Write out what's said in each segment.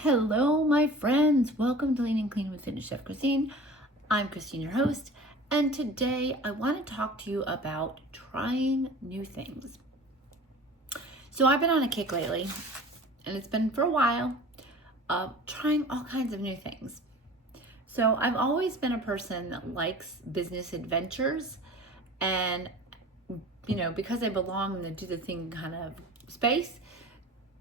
Hello, my friends. Welcome to Lean and Clean with Fitness Chef Christine. I'm Christine, your host, and today I want to talk to you about trying new things. So I've been on a kick lately, and it's been for a while, of trying all kinds of new things. So I've always been a person that likes business adventures, and because I belong in the do the thing kind of space,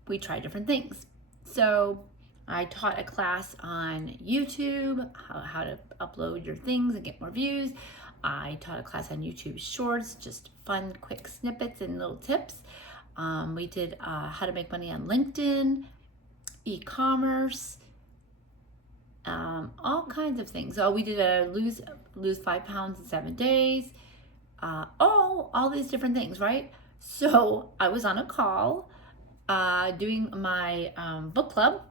we try different things. So I taught a class on YouTube, how to upload your things and get more views. I taught a class on YouTube Shorts, just fun, quick snippets and little tips. We did how to make money on LinkedIn, e-commerce, all kinds of things. We did a lose 5 pounds in 7 days. All these different things, right? So I was on a call doing my book club,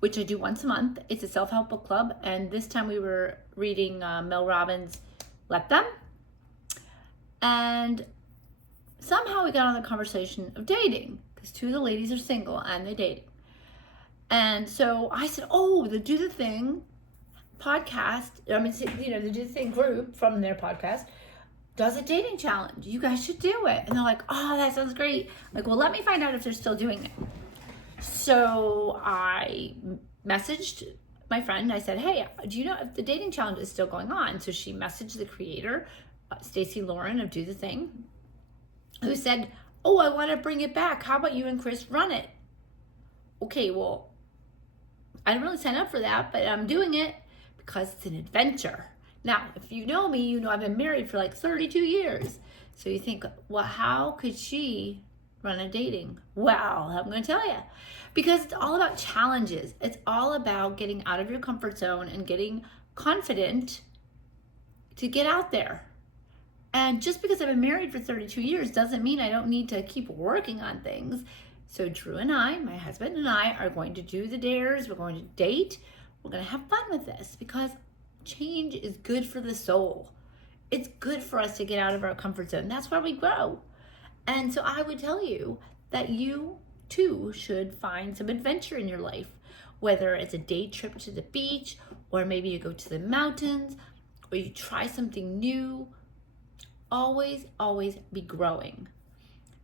which I do once a month. It's a self-help book club, and this time we were reading Mel Robbins' Let Them, and somehow we got on the conversation of dating, because 2 of the ladies are single and they're dating. And so I said, the Do the Thing podcast, the Do the Thing group from their podcast does a dating challenge. You guys should do it. And they're like, oh, that sounds great. I'm like, well, let me find out if they're still doing it. So I messaged my friend. I said, hey, do you know if the dating challenge is still going on? So she messaged the creator, Stacy Lauren of Do the Thing, who said, I want to bring it back. How about you and Chris run it? Okay, well, I didn't really sign up for that, but I'm doing it because it's an adventure. Now, if you know me, you know I've been married for like 32 years. So you think, well, how could she run a dating? Well, I'm going to tell you. Because it's all about challenges. It's all about getting out of your comfort zone and getting confident to get out there. And just because I've been married for 32 years doesn't mean I don't need to keep working on things. So Drew and I, my husband and I, are going to do the dares. We're going to date. We're going to have fun with this because change is good for the soul. It's good for us to get out of our comfort zone. That's where we grow. And so I would tell you that you too should find some adventure in your life, whether it's a day trip to the beach, or maybe you go to the mountains, or you try something new. Always, always be growing.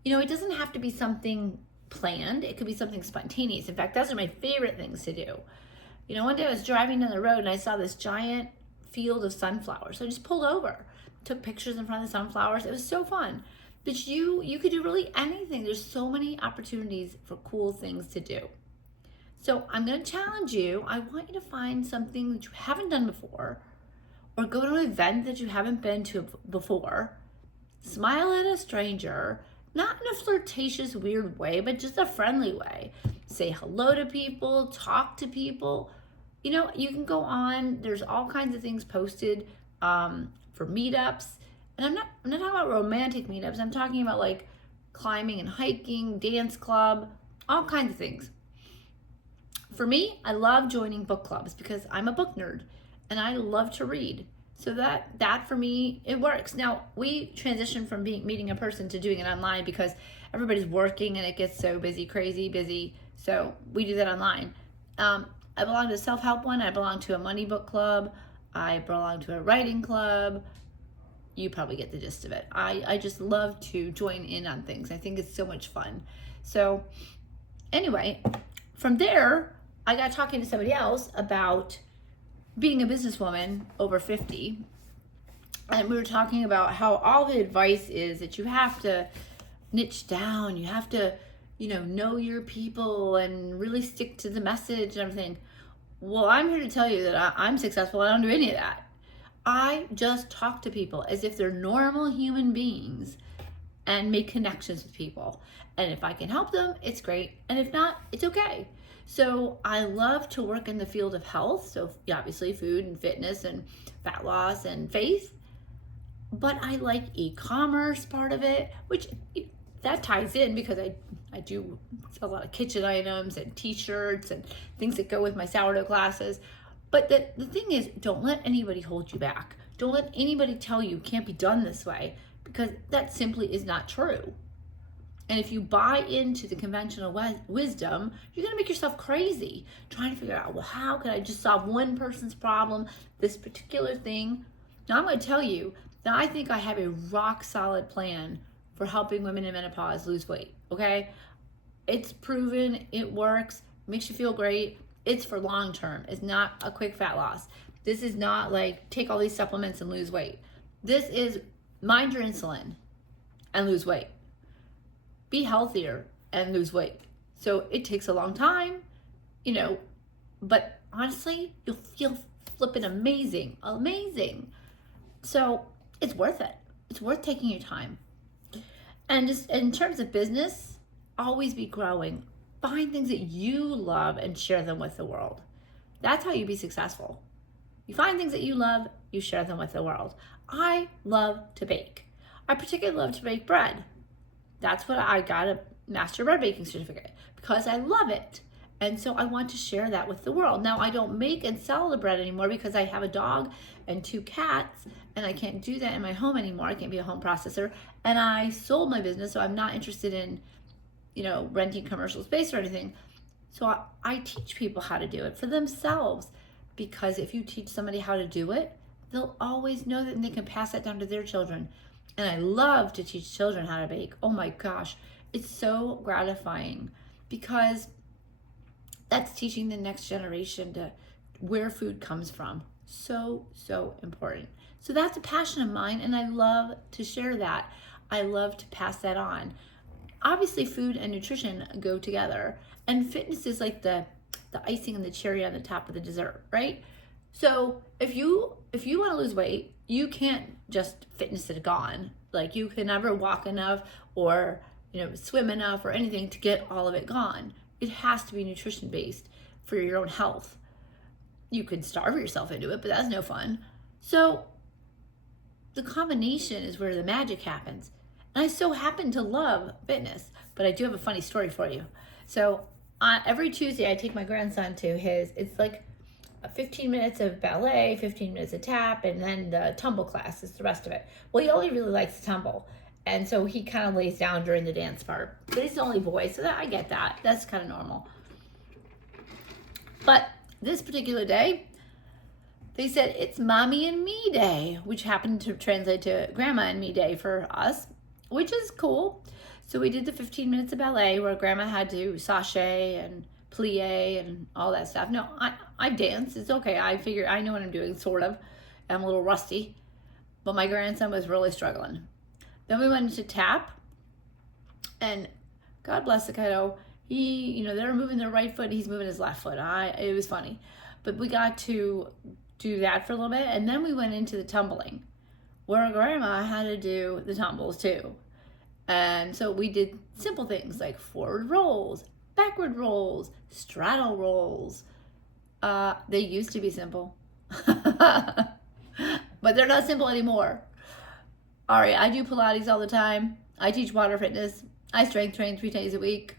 It doesn't have to be something planned. It could be something spontaneous. In fact, those are my favorite things to do. One day I was driving down the road and I saw this giant field of sunflowers. So I just pulled over, took pictures in front of the sunflowers. It was so fun. But you could do really anything. There's so many opportunities for cool things to do. So I'm going to challenge you. I want you to find something that you haven't done before, or go to an event that you haven't been to before. Smile at a stranger, not in a flirtatious, weird way, but just a friendly way. Say hello to people, talk to people. You can go on. There's all kinds of things posted for meetups. And I'm not talking about romantic meetups. I'm talking about like climbing and hiking, dance club, all kinds of things. For me, I love joining book clubs because I'm a book nerd and I love to read. So that for me, it works. Now, we transitioned from meeting a person to doing it online because everybody's working and it gets so crazy busy. So we do that online. I belong to a self-help one. I belong to a money book club. I belong to a writing club. You probably get the gist of it. I just love to join in on things. I think it's so much fun. So anyway, from there, I got talking to somebody else about being a businesswoman over 50. And we were talking about how all the advice is that you have to niche down. You have to, know your people and really stick to the message and everything. Well, I'm here to tell you that I'm successful. I don't do any of that. I just talk to people as if they're normal human beings and make connections with people. And if I can help them, it's great. And if not, it's okay. So I love to work in the field of health. So obviously food and fitness and fat loss and faith. But I like e-commerce part of it, which that ties in because I do a lot of kitchen items and t-shirts and things that go with my sourdough classes. But the thing is, don't let anybody hold you back. Don't let anybody tell you it can't be done this way, because that simply is not true. And if you buy into the conventional wisdom, you're going to make yourself crazy trying to figure out, well, how can I just solve one person's problem, this particular thing? Now, I'm going to tell you that I think I have a rock solid plan for helping women in menopause lose weight, okay? It's proven, it works, makes you feel great. It's for long term. It's not a quick fat loss. This is not like take all these supplements and lose weight. This is mind your insulin and lose weight. Be healthier and lose weight. So it takes a long time, but honestly, you'll feel flipping amazing. So it's worth it. It's worth taking your time. And just in terms of business, always be growing. Find things that you love and share them with the world. That's how you be successful. You find things that you love, you share them with the world. I love to bake. I particularly love to bake bread. That's what I got a master bread baking certificate because I love it. And so I want to share that with the world. Now I don't make and sell the bread anymore because I have a dog and 2 cats and I can't do that in my home anymore. I can't be a home processor. And I sold my business, so I'm not interested in, renting commercial space or anything. So I teach people how to do it for themselves, because if you teach somebody how to do it, they'll always know that and they can pass that down to their children. And I love to teach children how to bake. Oh my gosh, it's so gratifying because that's teaching the next generation to where food comes from. So important. So that's a passion of mine, and I love to share that. I love to pass that on. Obviously, food and nutrition go together, and fitness is like the icing and the cherry on the top of the dessert, right? So if you want to lose weight, you can't just fitness it gone. Like you can never walk enough or swim enough or anything to get all of it gone. It has to be nutrition based for your own health. You can starve yourself into it, but that's no fun. So the combination is where the magic happens. And I so happen to love fitness, but I do have a funny story for you. So every Tuesday I take my grandson to it's like 15 minutes of ballet, 15 minutes of tap, and then the tumble class is the rest of it. Well, he only really likes to tumble. And so he kind of lays down during the dance part. But he's the only boy, so I get that. That's kind of normal. But this particular day, they said it's Mommy and Me Day, which happened to translate to Grandma and Me Day for us, which is cool. So we did the 15 minutes of ballet where Grandma had to sashay and plie and all that stuff. No, I dance. It's okay. I figure I know what I'm doing, sort of. I'm a little rusty. But my grandson was really struggling. Then we went into tap. And God bless the kiddo. He, they were moving their right foot. He's moving his left foot. It was funny. But we got to do that for a little bit. And then we went into the tumbling, where Grandma had to do the tumbles too. And so we did simple things like forward rolls, backward rolls, straddle rolls. They used to be simple, but they're not simple anymore. All right, I do Pilates all the time. I teach water fitness. I strength train 3 days a week,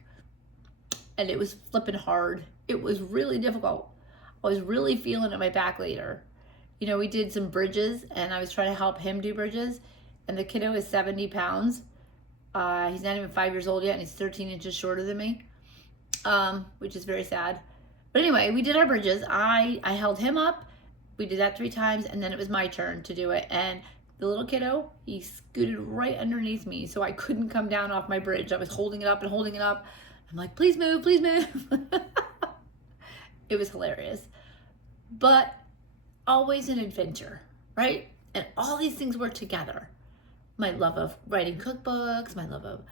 and it was flipping hard. It was really difficult. I was really feeling it in my back later. We did some bridges, and I was trying to help him do bridges, and the kiddo is 70 pounds. He's not even 5 years old yet, and he's 13 inches shorter than me, which is very sad. But anyway, we did our bridges. I held him up. We did that 3 times, and then it was my turn to do it. And the little kiddo, he scooted right underneath me, so I couldn't come down off my bridge. I was holding it up and holding it up. I'm like, please move, please move. It was hilarious. But always an adventure, right? And all these things work together. My love of writing cookbooks, my love of,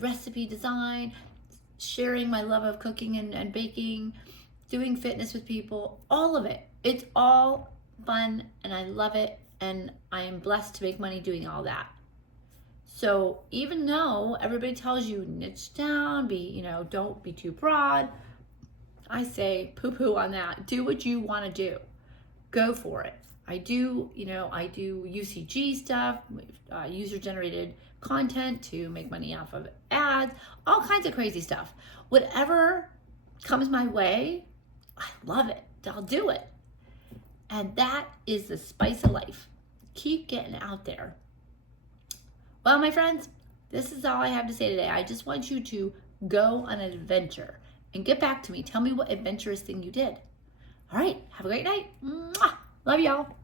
recipe design, sharing my love of cooking and baking, doing fitness with people, all of it. It's all fun and I love it, and I am blessed to make money doing all that. So even though everybody tells you niche down, don't be too broad, I say poo-poo on that. Do what you want to do. Go for it. I do UCG stuff, user-generated content to make money off of ads, all kinds of crazy stuff. Whatever comes my way, I love it. I'll do it. And that is the spice of life. Keep getting out there. Well, my friends, This is all I have to say today. I just want you to go on an adventure and get back to me. Tell me what adventurous thing you did. All right, have a great night. Mwah! Love y'all.